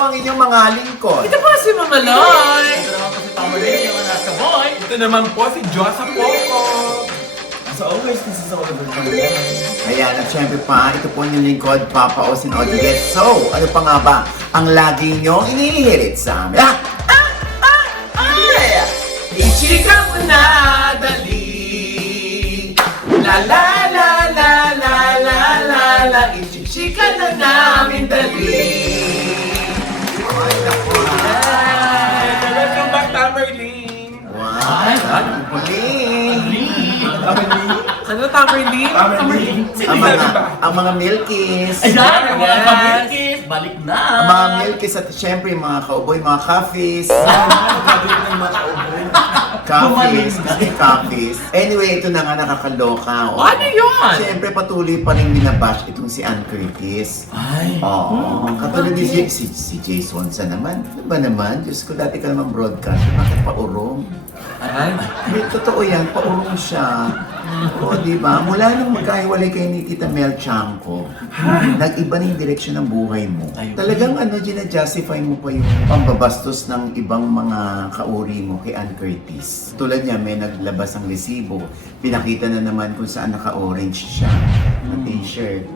ang inyong mga lingkod. Ito po si Mama Loy. Ito naman po si Pamela, yung anak ka boy. Ito naman po si Josa Poco. As always, this is Oliver Pangilinan. Ayan, at syempre pa, ito po yung lingkod, Papa Osin Rodriguez. So, ano pa nga ba ang lagi nyo inihirit sa amin? Ichika mo na, dali. La la la la la la la la. Ichika na namin, dali. Ay, naku. Welcome back, Tamerlane. Wow, ang galing. Ano, Tamerlane? Ang mga milkies. Ayan, yung mga Yes. kamilkis, balik na. Ang mga milkies at syempre yung mga kauboy, mga coffees. Coffees, kasi coffees. Anyway, ito na nga nakakaloka. Ano yun? Siyempre patuloy pa rin binabash itong si Ann Curtis. Ay. Oo. Katulad ni si Jason sa naman. Ano ba naman? Diyos ko, dati ka naman broadcast. Bakit paurong? Ay. May totoo yan, paurong siya. Oo, di ba? Mula nung magkahiwalay kayo ni Tita Mel Chanco, nag-iba na yung direksyon ng buhay mo. Ayun. Talagang gina-justify mo pa yung pambabastos ng ibang mga kauri mo kay Ann Curtis. Tulad niya, may naglabas ang resibo. Pinakita na naman kung saan naka-orange siya na t-shirt.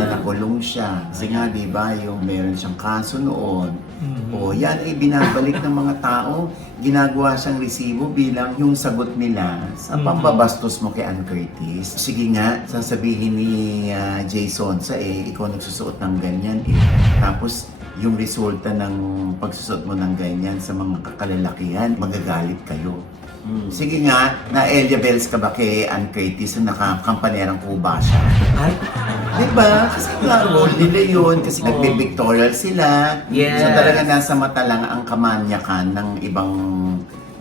Na nakulong siya. Kasi nga, di ba, yung meron siyang kaso noon. O yan ay binabalik ng mga tao. Ginagawa siyang resibo bilang yung sagot nila sa pambabastos mo kay Ann Curtis. Sige nga, sasabihin ni Jason sa ikaw nagsusuot ng ganyan Tapos yung resulta ng pagsusuot mo ng ganyan sa mga kakalalakihan, magagalit kayo. Sige nga, na-Elia Bells ka ba kay Ann Curtis na nakakampanerang kuba siya? Ay. Diba? Kasi nga role nila yun, kasi nagbe-victorial sila. Yes. So talaga nasa mata lang ang kamanyakan ng ibang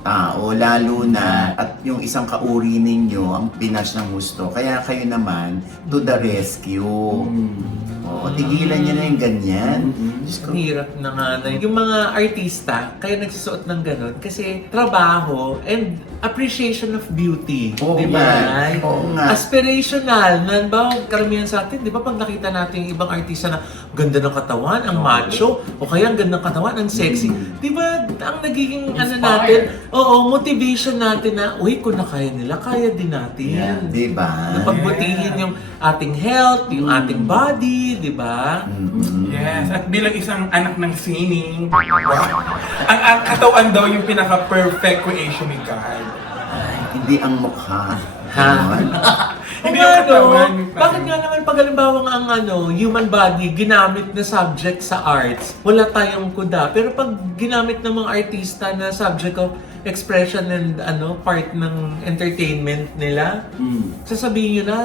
tao, lalo na at yung isang kauri ninyo ang pinash ng gusto. Kaya kayo naman, to the rescue. Oo, tigilan niya na yung ganyan. Diyos ko. Ang hirap na nga na yung mga artista, kaya nagsusuot ng ganun kasi trabaho and appreciation of beauty. Oo di ba? nga. Oo nga. Aspirational. Na ba, karamihan sa atin, di ba pag nakita natin yung ibang artista na ganda ng katawan, ang macho, o kaya ang ganda ng katawan, ang sexy. Di ba, ang nagiging ano natin, motivation natin na, uy, kung na kaya nila, kaya din natin. Yeah, diba? Napagbutihin yung ating health, yung ating body, di ba? Yes, at bilang isang anak ng sining, ang katawan daw yung pinaka-perfect creation ni God. Hindi ang mukha. Ha? Ganon. Hindi Kung yung katawan. bakit nga naman pag halimbawa ang human body ginamit na subject sa arts, wala tayong kuda. Pero pag ginamit ng mga artista na subject of expression and part ng entertainment nila, sasabihin nyo na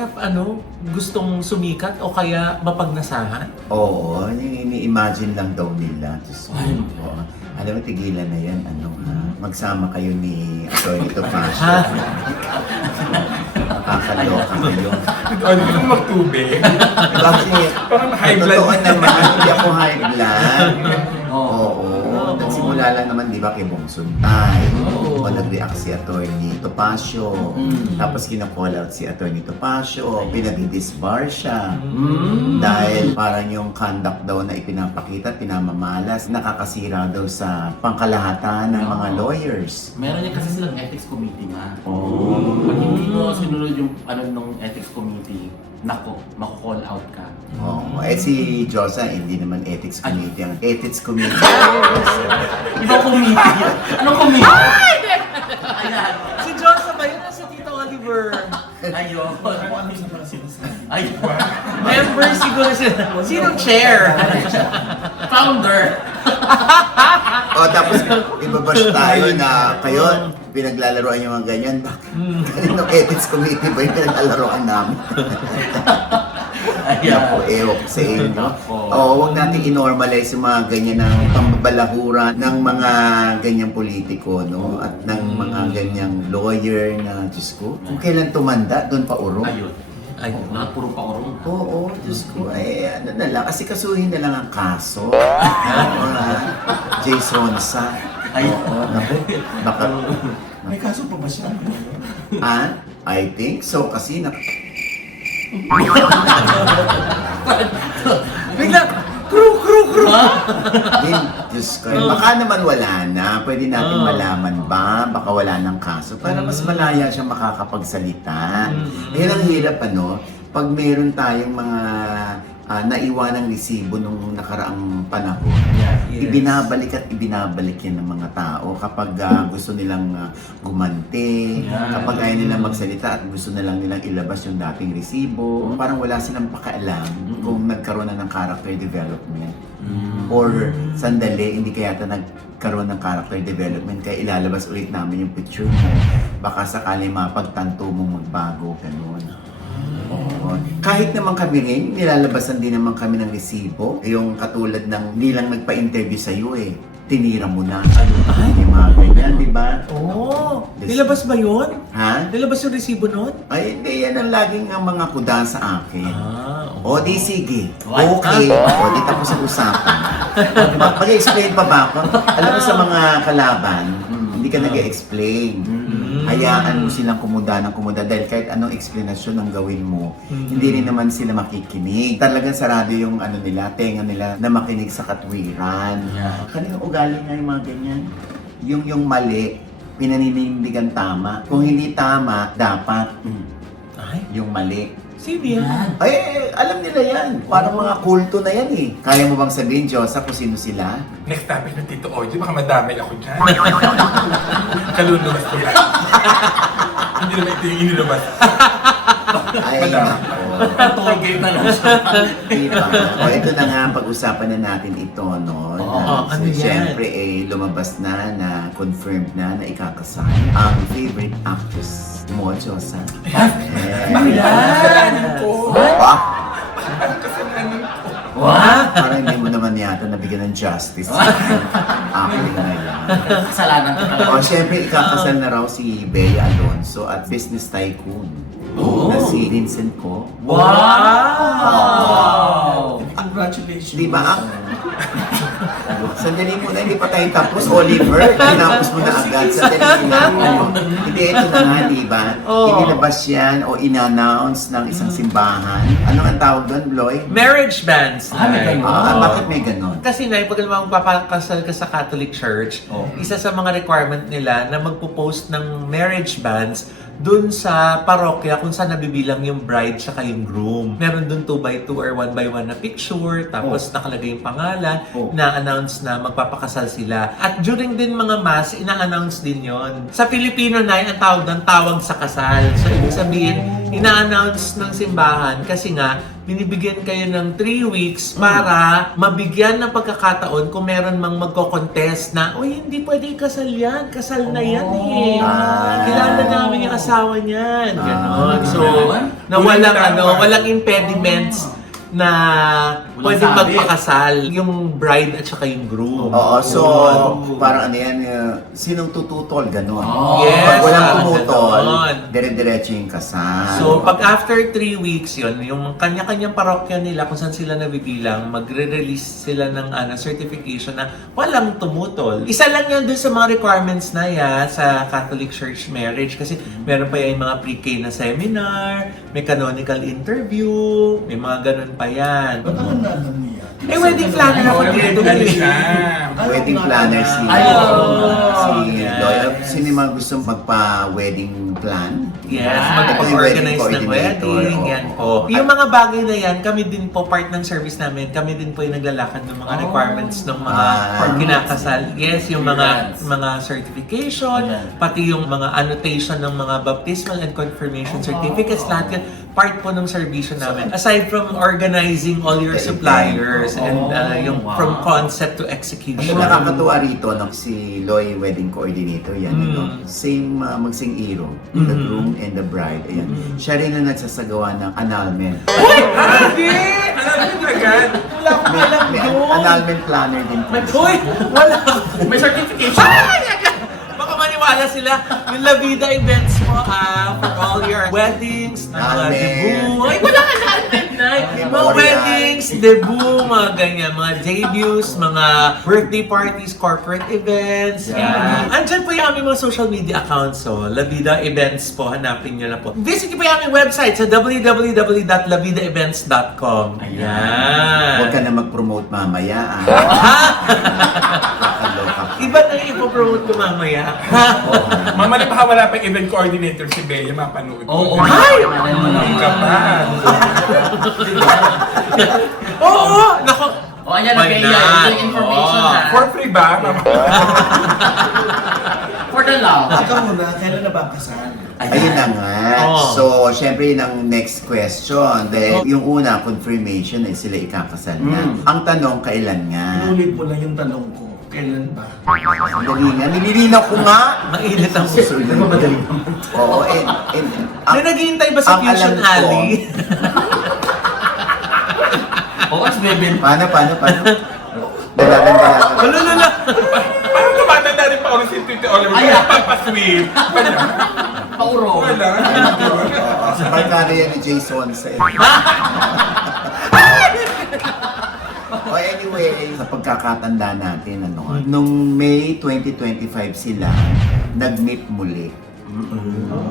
gustong sumikat o kaya mapagnasahan. Oo, ini-imagine lang daw nila. Diyos ko. Alam mo, tigilan na yan. Magsama kayo ni Atty. Topacio. Nakakaloka kayo. Ano yung magtubig? Bakit? Parang high blood. Totoo naman, hindi ako high blood. Oo. Nagsimula lang naman, di ba, kay Bong Suntay. O nag-react si Atty. Topacio. Tapos kina-call out si Atty. Topacio. Pinag-disbar siya. Dahil parang yung conduct daw na ipinapakita, pinamamalas, nakakasira daw sa pangkalahatan ng mga lawyers. Meron niya kasi silang ethics committee nga. Oo. Pag hindi mo sinunod yung nung ethics committee, nako, mako-call out ka. Oo. Si Josa, hindi naman ethics committee. Ang ethics committee. Ibang committee yun. Anong committee? Ayan. Si Josa ba yun? Si Tito Oliver. Ayun. Ayun. Member siguro sila. Sinong chair? Founder. Tapos ibabash tayo na kayo, pinaglalaroan yung mga ganyan. Bakit? Kaninong ethics committee ba yung pinaglalaroan namin? Naku, ewan ko sa inyo. Huwag natin i-normalize yung mga ganyan ng pambabalahura ng mga ganyang politiko, no? At ng mga ganyang lawyer na, Diyos ko, kung kailan tumanda, doon pa urong. Ayun. Ayun. Mga puro paurong. Oo, Diyos ko, ano na lang, kasi kasuhin na lang ang kaso. Jason sa. Oo, naku, baka, May kaso pa ba siya? I think so, kasi Bigla, crew! Diyos ko. Baka naman wala na. Pwede natin malaman ba? Baka wala ng kaso. Para mas malaya siyang makakapagsalita. Yan ang hirap, ano? Pag meron tayong mga naiwanang resibo nung nakaraang panahon, Yes. ibinabalik yan ng mga tao kapag gusto nilang gumante, kapag ayaw nilang magsalita at gusto nilang ilabas yung dating resibo. Parang wala silang pakialam kung nagkaroon na ng character development. Or sandali, hindi kaya nagkaroon ng character development kaya ilalabas ulit namin yung picture mo. Baka sakali mapagtanto mong magbago, ganun. Oo. Kahit naman kami rin, nilalabasan din naman kami ng resibo. Yung katulad ng nilang nagpa-interview sa'yo tinira mo na. Yung mga ganyan, di ba? Oh, nilabas ba yun? Ha? Nilabas yung resibo nun? Ay, hindi. Yan ang laging ang mga kuda sa akin. O di sige. What? Okay. O di tapos ang usapan. Mag-explain pa ba ako? Alam mo sa mga kalaban, hindi ka nag-explain. Hayaan mo silang kumuda ng kumuda dahil kahit anong explanation ang gawin mo, hindi rin naman sila makikinig. Talagang sarado yung tenga nila na makinig sa katwiran. Kanina ugali nga yung mga ganyan. Yung mali, pinaninindigan tama. Kung hindi tama, dapat Ay, yung mali. sino yan? Ay, alam nila yan. Parang mga kulto na yan eh. Kaya mo bang sabihin, Diyosa, kung sino sila? Next topic ng Tito Oji, baka madamay ako dyan. Kalulubas ko lang. Hindi naman ito yung inilabas. Ay, Madami. nako. Tour game na lang siya. Diba? O, ito na nga, pag-usapan na natin ito, no? Oo, ano yan? Siyempre, lumabas na confirmed na ikakasal ang favorite actress mo, Diyosa. Kasalanan ko. Ah, Anong kasalanan ko? parang hindi mo naman yata nabigyan ng justice. Actually na yan. Kasalanan ko talaga. O, siyempre, ikakasal na raw si Bea Alonso at business tycoon na si Vincent Ko. Wow! Congratulations. Di ba? Sandali muna, hindi pa tayo tapos. Oliver, tinapos mo na agad. Sandali muna. Hindi, ito na nga, di ba? Inilabas yan o in-announce ng isang simbahan. Ano ang tawag doon, Bloy? Marriage bans. May ganun. Bakit may ganon? Kasi na, pag magpapakasal ka sa Catholic Church, isa sa mga requirement nila na magpo-post ng marriage bans dun sa parokya kung saan nabibilang yung bride saka yung groom. Meron dun 2x2 or 1x1 na picture, tapos nakalagay yung pangalan, na-announce na magpapakasal sila. At during din mga mass, ina-announce din yon. Sa Filipino na ang tawag ng tawag sa kasal. So, ibig sabihin, ina-announce ng simbahan kasi nga, binibigyan kayo ng 3 weeks para mabigyan ng pagkakataon kung meron mang magko-contest na, uy, hindi pwede ikasal yan. Kasal na yan eh. Kilala namin yung asawa niyan. Ganon. So, na walang impediments na Walang pwedeng sabi. magpakasal yung bride at saka yung groom. Oo, so parang sinong tututol, gano'n. Yes, Pag walang parang tumutol, ganon. dire-diretso yung kasal. So, pag after 3 weeks yun, yung kanya-kanyang parokya nila kung saan sila nabibilang, magre-release sila ng certification na walang tumutol. Isa lang yan dun sa mga requirements na yan sa Catholic Church marriage kasi meron pa yan yung mga pre-K na seminar, may canonical interview, may mga ganun pa yan. Wedding planner ako dito. Wedding planner si Yes. Loyal. Sino yung mga gusto magpa-wedding plan? Yes, Ito yung mag-organize ng coordinator, wedding, oo. yan po. Yung mga bagay na yan, kami din po, part ng service namin, kami din po yung naglalakad ng mga requirements ng mga kinakasal. Yes, yung mga certification, pati yung mga annotation ng mga baptismal and confirmation certificates, lahat yan, part po ng servisyo namin. Aside from organizing all your suppliers and yung from concept to execution. Yung nakakatuwa rito, si Loy, wedding coordinator, yan, same magsing-iro, the groom and the bride, ayan. Siya rin na nagsasagawa ng annulment. Hindi! Alam mo agad. Wala akong alam May yun. annulment planner din po. Hoy! Wala! May certification. Baka maniwala sila yung La Vida events mo for all your weddings, mga Amen. debut. Ay, wala ka na! Mga weddings, debut, mga ganyan, mga debuts, mga birthday parties, corporate events. Yeah. Andyan po yung aming mga social media accounts. So, Lavida Events po, hanapin nyo lang po. Visit nyo po yung aming website sa www.lavidaevents.com. Ayan. Huwag ka na mag-promote mamaya. Iba na yung ipopromote ko mamaya. Mamali baka wala pa event coordinator si Bea, mapanood. Oo. Ay! Hindi ka pa. Oo! Nako! O, ayan na Why Bea, not? yung information Oo. ha. For free ba? For the love. Ikaw muna, kailan na ba ang kasal? Ayun na nga. Oh. So, syempre yun ang next question. Dahil yung una, confirmation ay sila ikakasal na. Ang tanong, kailan nga? Inulit mo lang yung tanong ko. Kailan ba? Dali nga, nililinaw ko nga. Mainit ang susunod. Nagmamadali. Oo, Na naghihintay ba sa ang Fusion alam ko- Alley? Oo, as bebe. Paano? Dalagan. Lulula! Parang tumatanda rin pa ulit si Tito Oliver. Ay, Papasweet. Wala. Pauro. Wala. Oo, sa barkada yan ni Jason sa O anyway, sa pagkakatanda natin, nung May 2025 sila, nag-meet muli.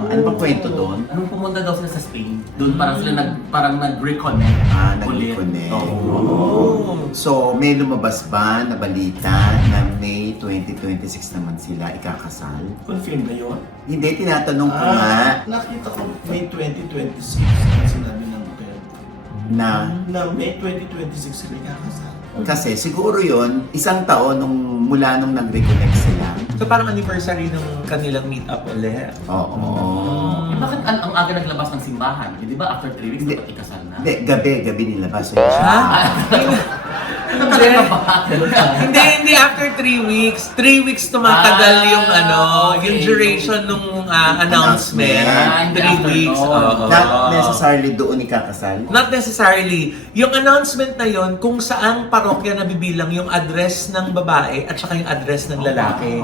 Ano ba kwento doon? Anong pumunta daw sila sa Spain? Doon parang sila nag-reconnect. Nag-connect. Oh. So, may lumabas ba na balita na May 2026 naman sila ikakasal? Confirm na yun? Hindi, tinatanong ko nga Nakita ko May 2026 ang sinabi ng hotel. na Na May 2026 sila kakasal. kasi siguro yon isang taon mula nung nag-reconnect sila. So parang anniversary ng kanilang meet-up ulit. Oo. Eh, bakit ang aga naglabas ng simbahan? Eh, di ba after 3 weeks Hindi. dapat ikasal na? Hindi, gabi nilabas. So, Ha? Hindi. Hindi after 3 weeks. 3 weeks tumatagal yung okay. yung duration nung announcement. Announcement. 3 weeks. Oo. Not necessarily doon ikakasal. Not necessarily. Yung announcement na yon kung saang parokya nabibilang yung address ng babae at saka yung address ng lalaki.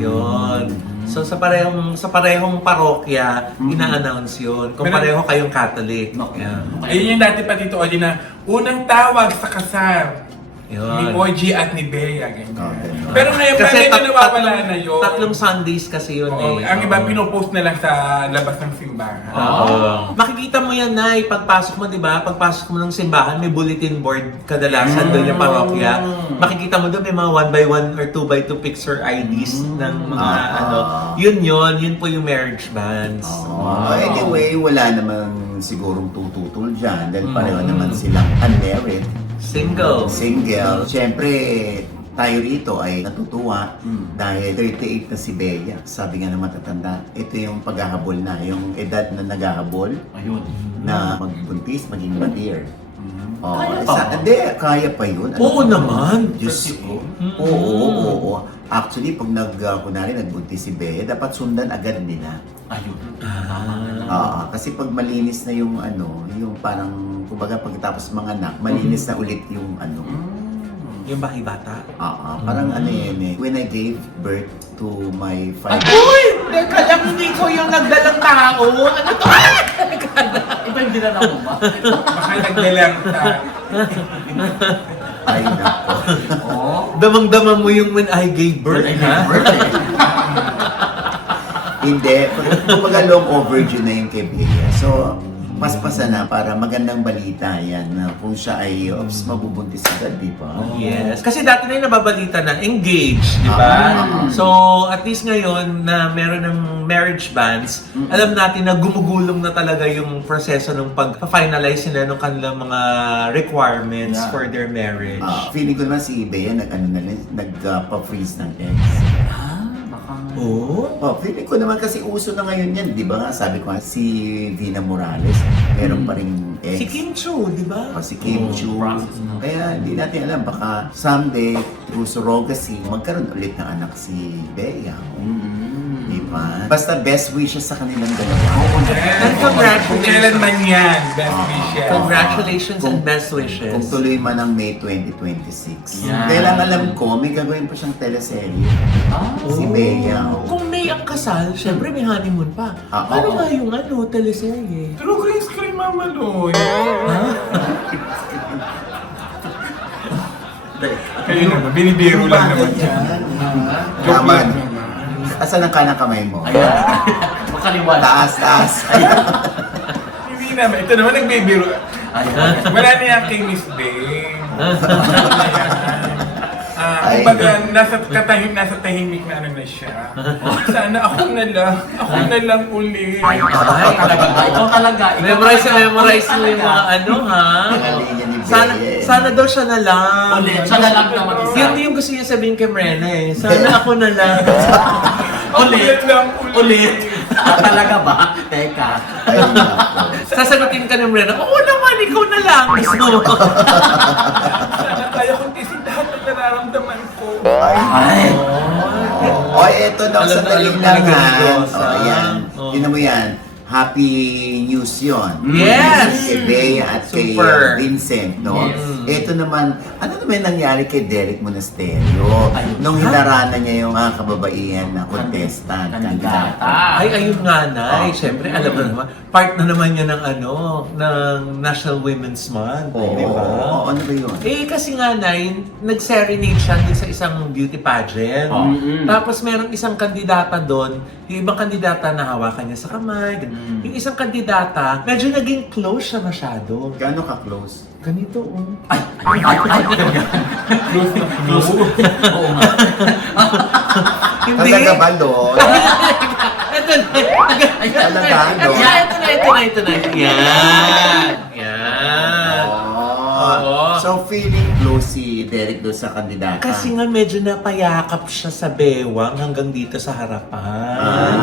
Yun. So sa parehong parokya, ina-announce yun. Kung Pero- pareho kayong Catholic. Okay. Yeah. Ayun yung dati pa Tito Oli na unang tawag sa kasal. Ni Yun. OG at ni Bea, ganyan. Okay. Pero ngayon, Kasi medyo nawawala na yun. tatlong Sundays kasi yun Oo, eh. ang iba Oo. pinopost na lang sa labas ng simbahan. Oo. Makikita mo yan na pagpasok mo, di ba? Pagpasok mo ng simbahan, may bulletin board kadalasan doon yung parokya. Makikita mo doon may mga 1x1 or 2x2 picture IDs ng mga yun po yung marriage bands. Anyway, wala namang sigurong tututol dyan dahil pareho naman silang unmarried, Single. single. Siyempre, tayo rito ay natutuwa dahil 38 na si Bea. Sabi nga ng matatanda, ito yung paghahabol na, yung edad na naghahabol Ayun. na magbuntis, maging matir. Oh, Kaya pa ba? Hindi, kaya pa yun. Oo naman. Diyos ko. Oo. Actually, pag kunwari nagbuntis si Bea, dapat sundan agad nila. Ayun. Kasi pag malinis na yung yung parang, kumbaga pagkatapos mga anak, malinis na ulit yung Yung bahay bata. parang when I gave birth to my Uy! Teka lang, hindi ko yung nagdalang tao. Ano to? Iba yung dinala mo ba? Baka nagdalang tayo. ay nako. Oo. Damang-dama mo yung when I gave birth, Ay, ha? birthday. Hindi, kumbaga long overdue na yung kay Bea. So, paspasa na para magandang balita yan na kung siya ay mabubuntis agad, di ba? Yes. Kasi dati na yung nababalita na engaged, di ba? So, at least ngayon na meron ng marriage bans, alam natin na gumugulong na talaga yung proseso ng pag-finalize nila ng kanilang mga requirements Yeah. for their marriage. Feeling ko naman si Bea nagpa-freeze ng eggs. Baka Oh? Feeling ko naman kasi uso na ngayon yan, di ba nga? Sabi ko nga, si Vina Morales, meron pa rin ex. Si Kim Chu, di ba? Si Kim Chu. process na. Kaya hindi natin alam, baka someday, through surrogacy, magkaroon ulit ng anak si Bea. Di ba? Basta best wishes sa kanilang dalawa. And congratulations. Kung kailan man yan, best wishes. Congratulations and best Kung wishes. tuloy man ang May 2026. Yan. Dahil ang alam ko, may gagawin pa siyang teleserye. Si Bea. Kung May ang kasal, syempre may honeymoon pa. Ah, Ano oo. nga yung teleserye? True green screen, Mama Loy. Kayo naman, binibiro lang naman Bakit yan. yan? Ha? Joke Naman. lang naman. Asan ang kanang kamay mo? Ayan. Makaliwala. Taas, taas. Ayan. Hindi naman, ito naman nagbibiro. Ayan. Wala na yan kay Miss Bing. Ay, Kumbaga, nasa tahimik na ano na siya. Sana ako na lang ulit. Ikaw talaga ba? Ikaw talaga. Ikaw Memorize talaga. memorize mo yung mga ano, ha? Galing niya ni Sana, Bea. sana daw siya na lang. Ulit. Siya na lang naman isa. Yun yung gusto niya sabihin kay Mrena eh. Sana ako na lang. Ulit lang ulit. Ulit. Talaga ba? Teka. Ay, nako. Sasagutin ka ni Mrena, oo naman, ikaw na lang. Gusto mo. Sana kaya kong tisin lahat ng nararamdaman ko. Ay. O, eto daw Alam sa na taling alam lang talaga ha. ni Diyos, O, ah. ayan. Oh. Yun mo yan. Happy news yun. Yes! Kay Bea at kay Super. Vincent, no? Yes. Ito naman, ano naman nangyari kay Derek Monasterio? Ayun. Nung hinaranan niya yung mga kababaihan na contestant, Kandidata. kandidata. Ay, ayun nga, Nay. Oh. Siyempre, alam mo naman, part na naman yan ng ng National Women's Month. Oo, Di ba? ano ba yun? Eh, kasi nga, Nay, nag-serenade siya din sa isang beauty pageant. Oh. Tapos, merong isang kandidata doon. Yung ibang kandidata na hawakan niya sa kamay. Yung isang kandidata, medyo naging close siya masyado. Gaano ka-close? Ganito, oh. Ay. Close na close. Oo nga. Hindi. Talaga ba, Lord? Ito na. Talaga, no? Ito na. Yan. Yan. Oo. So, feeling close si Derek doon sa kandidata. Kasi nga medyo napayakap siya sa bewang hanggang dito sa harapan.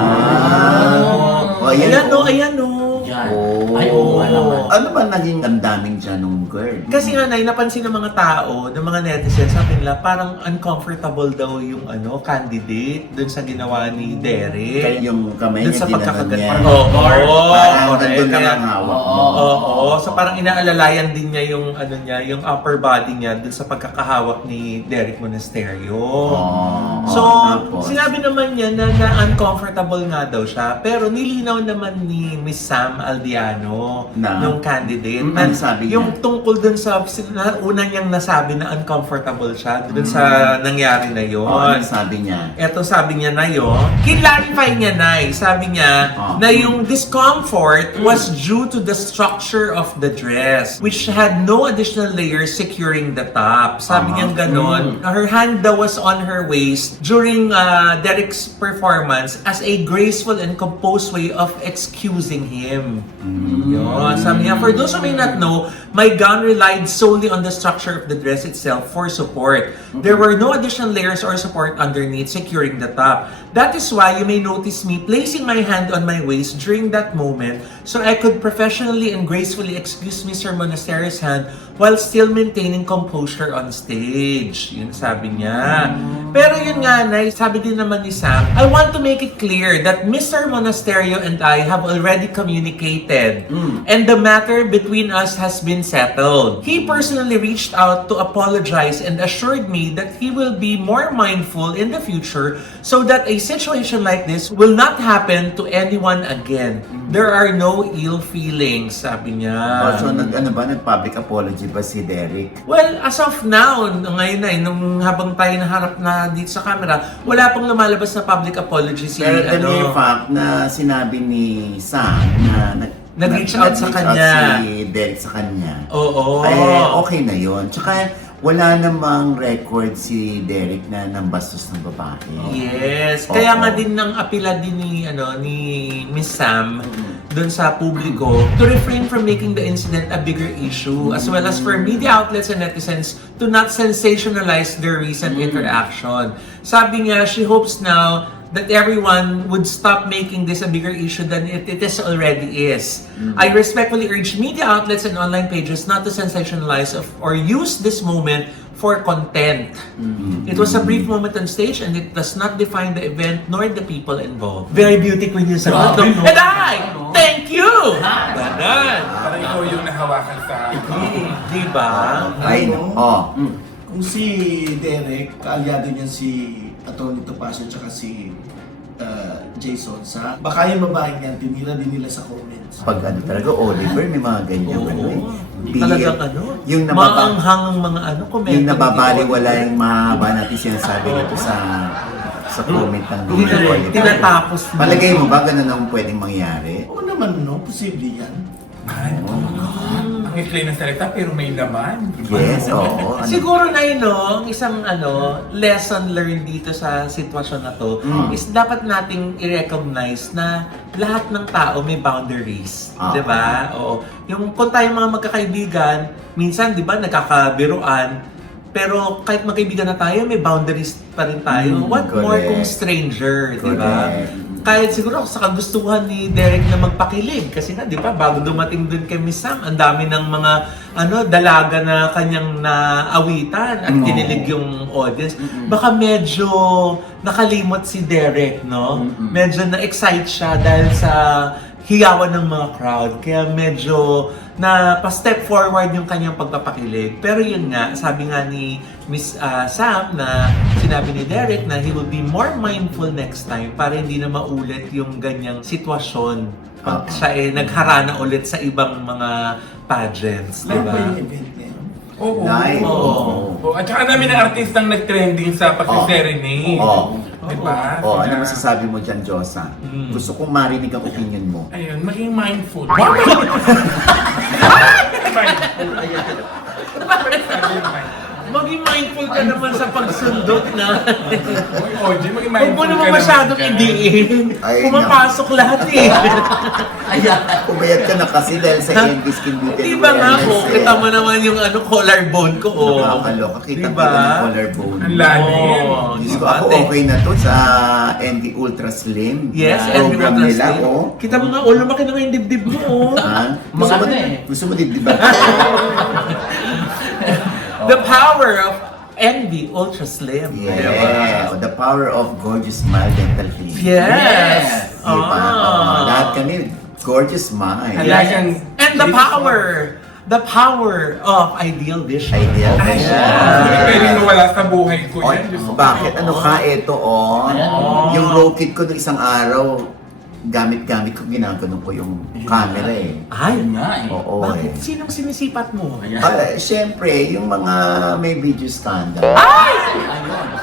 Oh, ayan, Ayan oh. o, ayan o. Yan. Oh. Ay, oo nga naman. Ano ba naging ang daming dyan nung girl? Kasi nga, Nay, napansin ng mga tao, ng mga netizens, sabi nila, parang uncomfortable daw yung candidate dun sa ginawa ni Kaya Derek. yung kamay Dun niya sa ginanon pagkakagat. niya. Oo, Parang correct. nandun lang Kaya- ang hawak mo. Oo, so parang inaalalayan din niya yung upper body niya dun sa pagkakahawak ni Derek Monasterio. Oh. So, Tapos? sinabi naman niya na uncomfortable nga daw siya, pero nilinaw naman ni Miss Sam Aldiano, Na? nung candidate, Mm, na ano sabi niya? yung tungkol dun sa una niyang nasabi na uncomfortable siya dun sa nangyari na yon. Oh, ano sabi niya? Eto sabi niya na yun, clarify niya na sabi niya na yung discomfort was due to the structure of the dress, which had no additional layers securing the top. Sabi niya ganon. Her hand daw was on her waist during Derek's performance as a graceful and composed way of excusing him. Yun. Sabi niya, for those who may not know, my gown relied solely on the structure of the dress itself for support. There were no additional layers or support underneath securing the top. That is why you may notice me placing my hand on my waist during that moment so I could professionally and gracefully excuse Mr. Monasterio's hand while still maintaining composure on stage. Yun sabi niya. Pero yun nga, Nay, sabi din naman ni Sam, I want to make it clear that Mr. Monasterio and I have already communicated and the matter between us has been settled. He personally reached out to apologize and assured me that he will be more mindful in the future so that a situation like this will not happen to anyone again. There are no ill feelings, sabi niya. So, nag-public apology ba si Derek? Well, as of now, ngayon na, nung habang tayo naharap na dito sa camera, wala pang lumalabas na public apology si Pero the mere fact na sinabi ni Sam na Nag-reach out sa kanya. si Derek sa kanya. Oo. Ay, okay na yun. Tsaka, wala namang record si Derek na ng bastos ng babae. Yes. Oo. Kaya nga din ng apela din ni Miss Sam doon sa publiko to refrain from making the incident a bigger issue as well as for media outlets and netizens to not sensationalize their recent interaction. Sabi niya, she hopes now that everyone would stop making this a bigger issue than it is already is. I respectfully urge media outlets and online pages not to sensationalize or use this moment for content. It was a brief moment on stage and it does not define the event nor the people involved. Very beauty queen yung sagot. Grabe, no? And I, thank you! Ganon. Parang ikaw yung nahawakan sa Di ba? Ay, oh. Kung si Derek, kaalyado niya si Atty. Topacio at si Jason sa baka yung babaeng yan, tinira din nila sa comments. Pag ano talaga, Oliver, may mga ganyan ano eh. Talagang ano, Yung maanghang ang mga ano, komento. yung nababaliwala yung mahaba natin sinasabi nito sa comment ng Hindi na, Oliver. tinatapos mo. Palagay mo ba ganun ang pwedeng mangyari? Oo naman, no? Posible yan. Ang explain ng salita pero may laman. Yes, oo. Ano? Siguro na yun, no, ang isang lesson learned dito sa sitwasyon na to is dapat nating i-recognize na lahat ng tao may boundaries. Ah. 'Di ba? Oo. Yung kung tayong mga magkakaibigan, minsan 'di ba nagkakabiruan, pero kahit magkaibigan na tayo, may boundaries pa rin tayo. What more correct. kung stranger, 'di ba? Correct. Kahit siguro sa kagustuhan ni Derek na magpakilig kasi nga 'di ba bago dumating dun kay Miss Sam, ang dami ng mga dalaga na kanyang naawitan at kinilig yung audience. Baka medyo nakalimot si Derek, no? Medyo na-excite siya dahil sa hiyawan ng mga crowd. Kaya medyo na pa-step forward yung kanyang pagpapakilig. Pero yun nga, sabi nga ni Miss Sam na sinabi ni Derek na he will be more mindful next time para hindi na maulit yung ganyang sitwasyon pag siya nagharana ulit sa ibang mga pageants, Ano diba? ba yung event ngayon? Oo. Nice. Oo. At saka dami ng artistang nag-trending sa pag-serenade. Oo. Diba? Oh, ano Kaya- masasabi mo dyan, Josa? Gusto kong marinig ang opinion mo. Ayun, maging mindful. Maging mindful ka naman sa pagsundot na. OG, maging Huwag mo mindful naman ka masyadong dyan. idiin. Ay, Pumapasok lahat eh. Pumayat ka na kasi dahil sa Envy Skin Beauty. Diba nga po, kita mo naman yung collarbone ko. Oh. Nakakaloka. Kita Diba? kita ng collarbone. Ang lalim. Oh, Diyos ko, diba, ako ate? okay na to sa Envy Ultra Slim. Yes, na and program Ultra nila. Slim. Oh. Kita mo nga, lumaki na nga yung dibdib mo. Oh. Ha? Mga ano eh. Gusto mo di ba? The power of Envy Ultra Slim. Yeah. The power of gorgeous smile dental clinic. Yes. Diba? Oh, lahat kami gorgeous smile. Talagang- And the power of Ideal Vision. Ideal Ay, Vision. hindi pwedeng mawala sa buhay ko Oy, yan. Diyos ko. bakit? Ano ka? Ito, oh. Yung road kit ko nung isang araw, gamit-gamit ko, ginagano ko yung camera eh. Ay, Yun nga eh. Oo bakit? eh. Sinong sinisipat mo? Ayan. Siyempre, yung mga may video scandal. Ayun.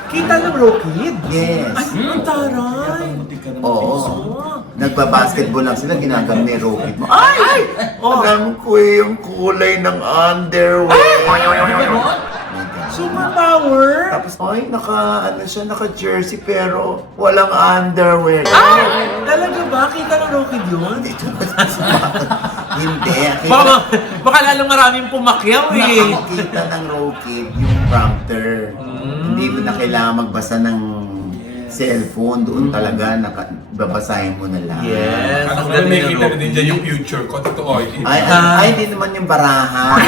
Kita ng Rockid? Yes. Ay, ang taray. Muntik ka na Oo. Oh. Nagbabasketball lang sila, ginagamit may road kit mo. Ay! Oh. Alam ko eh, yung kulay ng underwear. Superpower? Tapos, naka-jersey pero walang underwear. Ay! Talaga ba? Kita ng Rockid yun? Hindi. Baka lalong maraming pumakyaw eh. Nakakita ng road kit yung prompter. Hindi mo na kailangan magbasa ng cellphone. Doon talaga babasahin mo na lang. Yes. Ano Ang ko galing may ng kita na din dyan yung Rockid. future ko. Totoo. Ay, hindi naman yung barahan.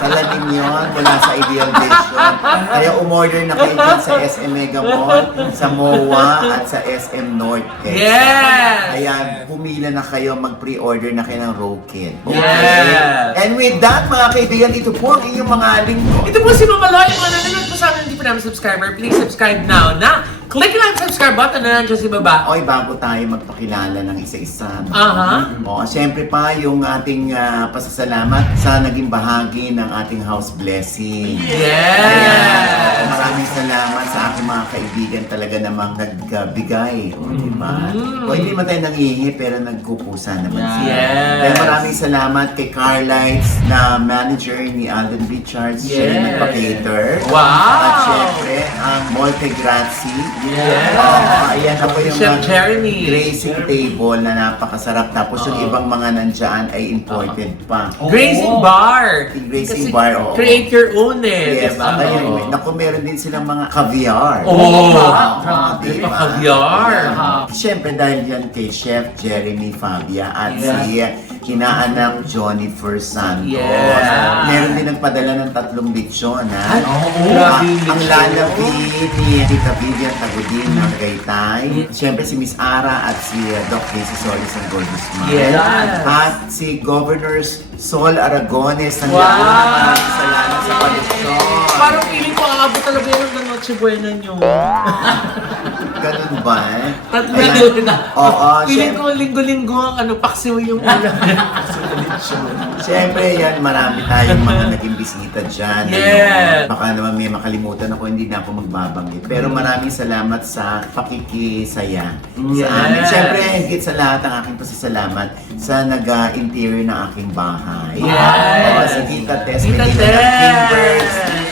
Salamin yun, mula sa Ideal Vision. Kaya umorder na kayo dyan sa SM Mega Mall, sa MOA, at sa SM North. Yes! Kaya pumila na kayo, mag-pre-order na kayo ng Rockit. Yes! And with that, mga kaibigan, ito po ang inyong mga lingkod. Ito po si Mama Loy, mga nanonood po sa amin, hindi pa namin subscriber. Please subscribe now na click lang ang subscribe button na nandiyan sa baba. Oy, bago tayo magpakilala ng isa-isa. Aha. O, siyempre pa yung ating pasasalamat sa naging bahagi ng ating house blessing. Yes! Ayan. Maraming salamat sa aking mga kaibigan talaga namang nagbigay. O, di ba? O, hindi man tayo nangihingi pero nagkukusa naman sila. Yes. Kaya maraming salamat kay Carlites na manager ni Alden Richards. Siya yung Yes. nagpa-cater. Wow. At siyempre, ang Molte Grazie. Yes. Ayan na po yung Chef Jeremy. grazing table na napakasarap. Tapos yung ibang mga nandyan ay imported pa. Grazing bar. Grazing Kasi bar, oo. create your own eh, Yes, diba? ayun. Naku, meron din silang mga caviar. Oh, Grabe. diba? Caviar. Siyempre dahil yan kay Chef Jeremy Fabia at si kinaanak Johnny Santos. Yes. Meron din nagpadala ng 3 lechon, ha? grabe yung Ang lechon. lalapit ni Tita Vivian Tagudin ng Gaytay. Siyempre si Miss Ara at si Doc Daisy Solis ng Gorgeous Smile. Yes. At si Governor Sol Aragones ng Wow. Laguna. Salamat sa palisyon. Parang feeling ko aabot talaga yun ng Noche Buena nyo. Ganun ba? Tatlo Ayan. na. Oo, Feeling ko linggo-linggo, paksiw yung ulam. Siyempre, yan, marami tayong mga naging bisita dyan. Yes. Baka naman may makalimutan ako, hindi na ako magbabanggit. Pero maraming salamat sa pakikisaya sa amin. Siyempre, higit sa lahat, ang aking pasasalamat sa nag-interior ng aking bahay. Yes. Oo, sa Tita Tess, Tita Medina Tess. Timbers.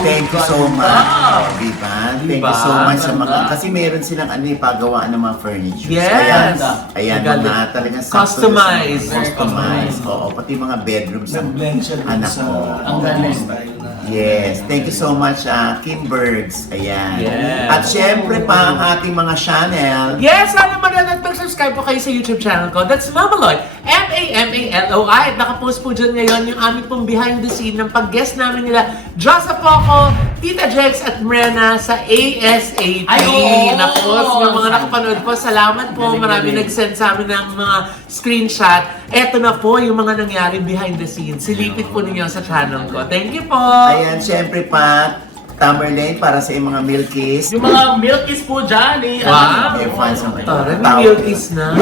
Thank you so much. Wow. Diba? Thank Diba? you so much sa mga, kasi meron silang pagawaan ng mga furniture. Yes. Ayan, Magaling. mga talagang Customize. Customize. Oo, pati mga bedrooms ng Nag-blend siya dun anak sa ko. Ang galing. style na. Yes, thank you so much, Kim Bergs. Ayan. Yes. At syempre pa ang ating mga channel. Yes, sana manood at mag-subscribe po kayo sa YouTube channel ko. That's Mamaloy. M-A-M-A-L-O-I. At nakapost po dyan ngayon yung aming pong behind the scene ng pag-guest namin nila Josa Poco, Tita Jex at Mrena sa ASAP. Ay, oo! Naku, yung mga nakapanood po, salamat po. Marami nag-send sa amin ng mga screenshot. Eto na po yung mga nangyari behind the scenes. Silipit po ninyo sa channel ko. Thank you po! Ayan, syempre pa, Tamerlane para sa iyong mga milkies. Yung mga milkies po dyan eh. Wow. Yung fans ng Tara, may milkies na.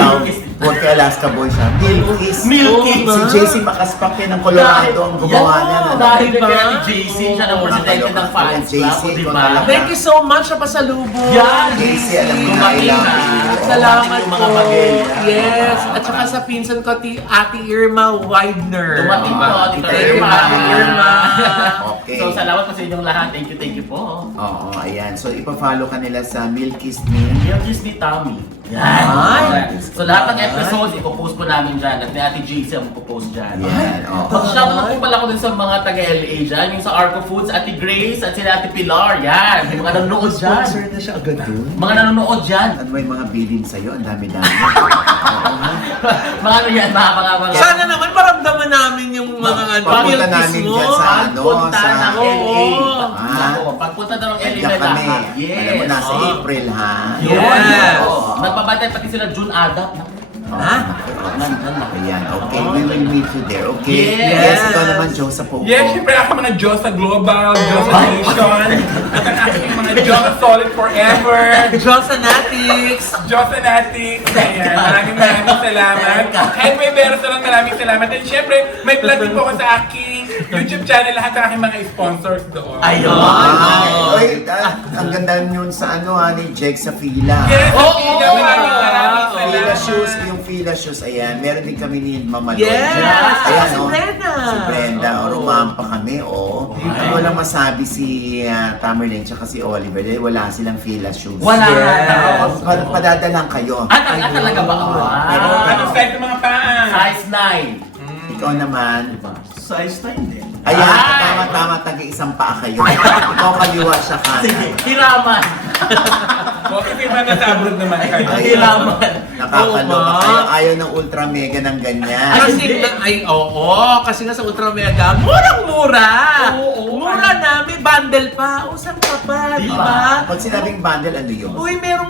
Huwag kay Alaska Boy siya. Milkies. Milkies. Si JC Makaspak ng Colorado ang gumawa niya. Oo, Ano? dahil Diba? kaya ni JC, siya ng presidente ng fans JC, club, di ikaw ba? talaga. Thank you so much sa pasalubong. Yan, JC, alam mo na, Dumating I love na. you. Salamat Yung po. mga bagay. Yes. At saka sa pinsan ko, Ate Irma Widener. Dumating po, Tita Thank you, Irma. Ate Irma. Okay. So, salamat po sa inyong lahat. Thank you po. Oo, ayan. So, ipa-follow ka nila sa Milkies ni Milkies ni Tommy. Yan. Ay. So, lahat ng episodes, ipopost po namin dyan. At ni Ate JC ang ipopost dyan. Yan, oo. Mag-shoutout po pala ko din sa mga taga-LA dyan. Yung sa Arco Foods, Ate Grace at sila Ate Pilar. Yan. May mga nanonood dyan. na siya agad dun. Mga nanonood dyan. Ano may mga bilin sa'yo? Ang dami-dami. Mga ano yan, mga Sana naman maramdaman namin yung mga Papunta milkies namin mo. dyan sa ano, Pagpunta sa... ng Oo. LA. Ah. Ako, pagpunta na ng LA Nandiyan na kami. lahat. Alam mo, nasa Oo. April, ha? Yes. Oo. Nagpabantay pati sila June Adap. Ha? Nandun na. Ayan, okay. We will meet you there, okay? Yes. Ikaw naman, Joe, sa Poco. Yes, syempre ako mga Diyos sa Global, Diyos sa Nation, at ang aking mga Diyos sa Solid Forever, Diyos Fanatics. Diyos sa Natics. Ayan, maraming salamat. And may beros na lang maraming salamat. And syempre, may plug din po ako sa aking YouTube channel, lahat ng aking mga sponsors doon. Ayun. Ay, ang ganda yun sa ano, ni Jake sa Fila. Yes, Oo. Pina, maraming Fila salamat. shoes, yung Fila shoes, ayan. Meron din kami ni Mama Lloyd. Yes. Ayan, Si oh. Brenda. Si Brenda, Oo. rumampa kami, oh. Walang masabi si Tamerlane tsaka si Oliver dahil wala silang Fila shoes. Wala Yes. nga. Padadalang kayo. Talaga ba? Pero, Anong size ng mga paa? Size 9. Ikaw naman. Size 9 din. Ayan, Ay! tama-tama, tagi-isang paa kayo. Ikaw kaliwa siya ka. Sige, hiraman. Okay, diba nasa abroad naman kayo? Hiraman. Nakakaloka Oo, ma. kayo. Ayaw ng ultra mega ng ganyan. Kasi kasi nga sa Ultra Mega, murang-mura! Oo. Mura na, may bundle pa. Saan ka pa, di ba? Pag sinabing bundle, ano yun? Uy, merong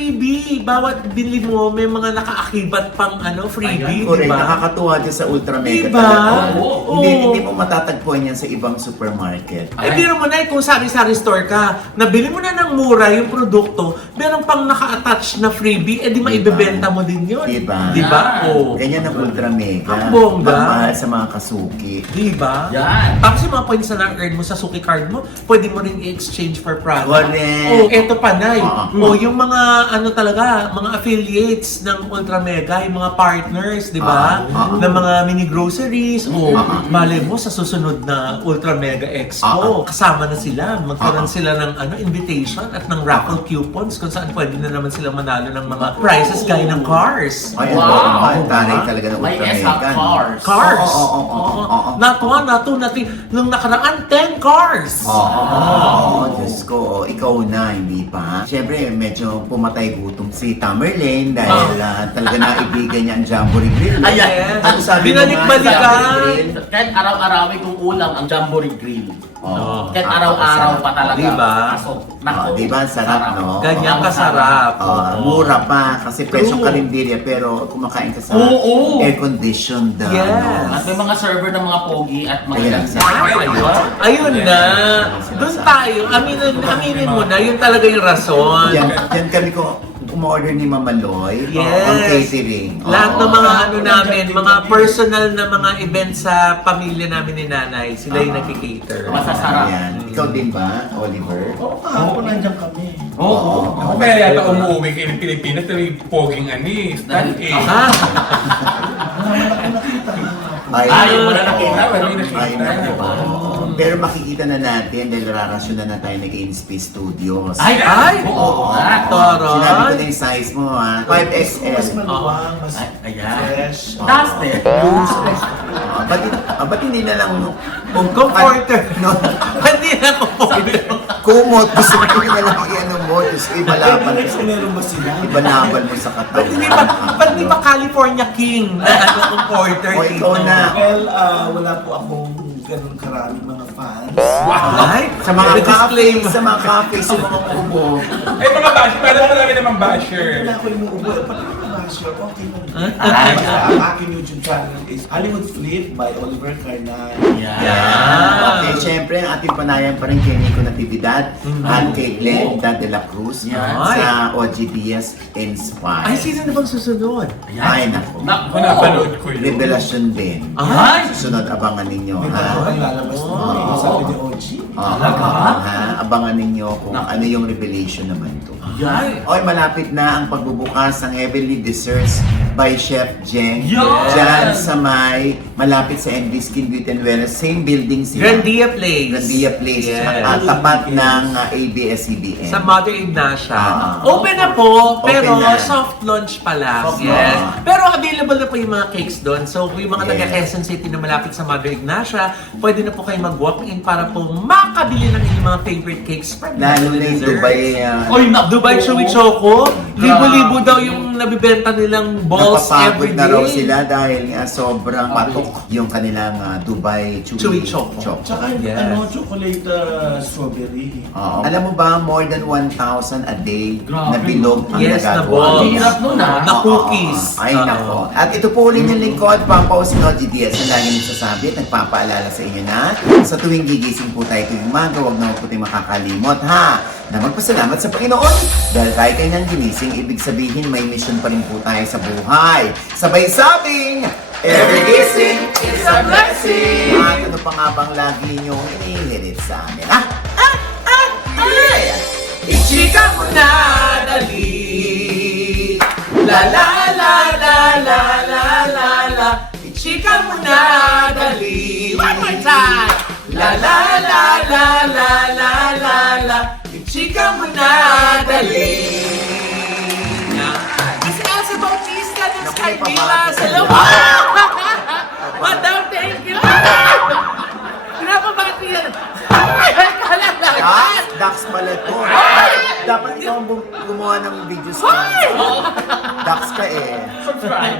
freebie. Bawat bili mo, may mga nakaakibat pang freebie, di Correct, ba? nakakatuwa din sa ultra mega Diba? talaga. Oo. Hindi mo matatagpuan yan sa ibang supermarket. Eh, biro mo na kung sari-sari store ka, nabili mo na ng mura yung produkto, meron pang naka-attach na freebie, di maibebenta mo din yun. Diba? Di ba? Oo. Ganyan ang ultra mega. Ang bongga. Mahal sa mga kasuki. Di ba? Yan. Tapos yung mga points na na-earn mo sa Suki card mo, pwede mo rin i-exchange for product. Correct. Oh, eto panay. Oo. Oh, yung mga talaga, mga affiliates ng Ultra Mega, yung mga partners, di ba? Ng mga mini groceries. O, malay mo sa susunod na Ultra Mega Expo, kasama na sila. Magkaroon sila ng invitation at ng raffle coupons kung saan pwede na naman sila manalo ng mga prizes gaya ng cars. Ay, Wow. ang taray talaga ng May ultra S mega. cars. Cars! Oo. Not one, not two, not three. Nung nakaraan, 10 cars! Oo, Diyos ko, ikaw na, hindi pa. Siyempre, medyo pumatay gutom si Tamerlane dahil talaga naibigan niya ang Jamboree Grill. Ayan. Ano sabi mo nga sa Binalik-balikan. Jamboree Grill? Kahit araw-arawin kong ulam ang Jamboree Grill. Oh. Kahit araw-araw pa talaga. Diba? Pasok. Naku. Diba? Sarap, no? Ganyan Ang kasarap. Mura pa kasi presyong True. karinderya pero kumakain ka sa Oo. air-conditioned. Yes. At may mga server ng mga pogi at mga Ayun lang. Ayun na. Doon tayo. Aminin mo na. Yun talaga yung rason. Yan kami ko umorder ni Mama Loy. Yes. Ang catering. Lahat ng Oo. mga ano namin, mga personal na mga events sa pamilya namin ni nanay, sila yung nagki-cater. Masasarap. Ayan. Ikaw din ba, Oliver? Oo, kahapon nandiyan kami. Oo. Ako kaya yata umuwi kayo ng Pilipinas na may poging anis. Dahil- Ha? Wala man ako nakita. Ay, wala nakita. Wala nakita. Ay, naku. Pero makikita na natin dahil rarasyon na tayo nag-InSpace Studios. Ay! Ay! Oo nga. Toro. Sinabi ko na yung size mo ha. Mas 5XL. maluwang, mas Ay, ayan. fresh. Taas din. Ba't hindi na lang Comforter. No. Hindi na comforter. Kumot, gusto ko na lang i-ano mo. Gusto ko ibalaban. Next, meron ba sila? Ibanaban mo sa Ba't hindi pa California King na ano comforter O, ikaw dito? na. Well, wala po akong ganun karaming mga fans. Ay, Sa mga disclaimer. cafe, sa mga cafe, sa mga ubo. Ay, mga basher. Parang marami namang basher. Wala ako yung uubo. Pati mga basher, okay lang. Ay. Ang aking YouTube channel is Hollywood Flip by Oliver Carnal. Yeah. Okay, syempre, ang ating panayan pa rin kay Nico Natividad at kay Glenda de la Cruz Yan. sa OGBS Inspire. Ay, sino na bang susunod? Ay, naku. Naku. Napanood ko yun. Revelasyon din. Ay! Susunod, abangan ninyo, May ha? bago ang lalabas na sabi ni OG. Ha? Abangan ninyo kung ano yung revelation naman to. Yan. Oy, malapit na ang pagbubukas ng Heavenly Desserts by Chef Jeng. Yes! Diyan sa malapit sa NB Skin Beauty and Wellness. Same building sila. Grandia Place. Grandia Place. Yes. Tapat ng ABS-CBN. Sa Mother Ignacia. Ah. Open na po, Open pero na. soft launch pa lang. Soft Yes. launch. Pero available na po yung mga cakes doon. So, yung mga Yes. taga Quezon City na malapit sa Mother Ignacia, pwede na po kayo mag-walk-in para po makabili ng inyong mga favorite cakes from Lalo na yung Desserts. Dubai. Oy, naku. Dubai Chewy Choco. Libo-libo daw yung nabibenta nilang balls Napapagod every na raw day. sila dahil nga sobrang patok yung kanilang Dubai Chewy Choco. Tsaka Yes. chocolate strawberry. Oo. Alam mo ba, more than 1,000 a day Grabe. na bilog ang Yes, na nagagawa. balls. Ang hirap nun, ah. Na cookies. Ay, nako. At ito po ulit yung lingkod, Papa Osinoji Diaz, na lagi nagsasabi at nagpapaalala sa inyo na sa tuwing gigising po tayo tuwing umaga, huwag na po tayo makakalimot, ha? Na magpasalamat sa Panginoon dahil tayo kanyang ginising, ibig sabihin may mission pa rin po tayo sa buhay. Sabay sabing, every gising is a blessing! At ano pa nga bang lagi niyong inihirit sa amin? Ay! Ichika mo na, dali. La la la la la la la la. Ichika mo na, dali. One more time. La la la la la la la la. Ichika mo na, dali. This is Elsa Bautista ng Sky Villa. Salamat! Madam, thank you. Pinapabati yan. Dax pala to. Dapat ikaw ang gumawa ng videos ko. Dax ka eh. Subscribe.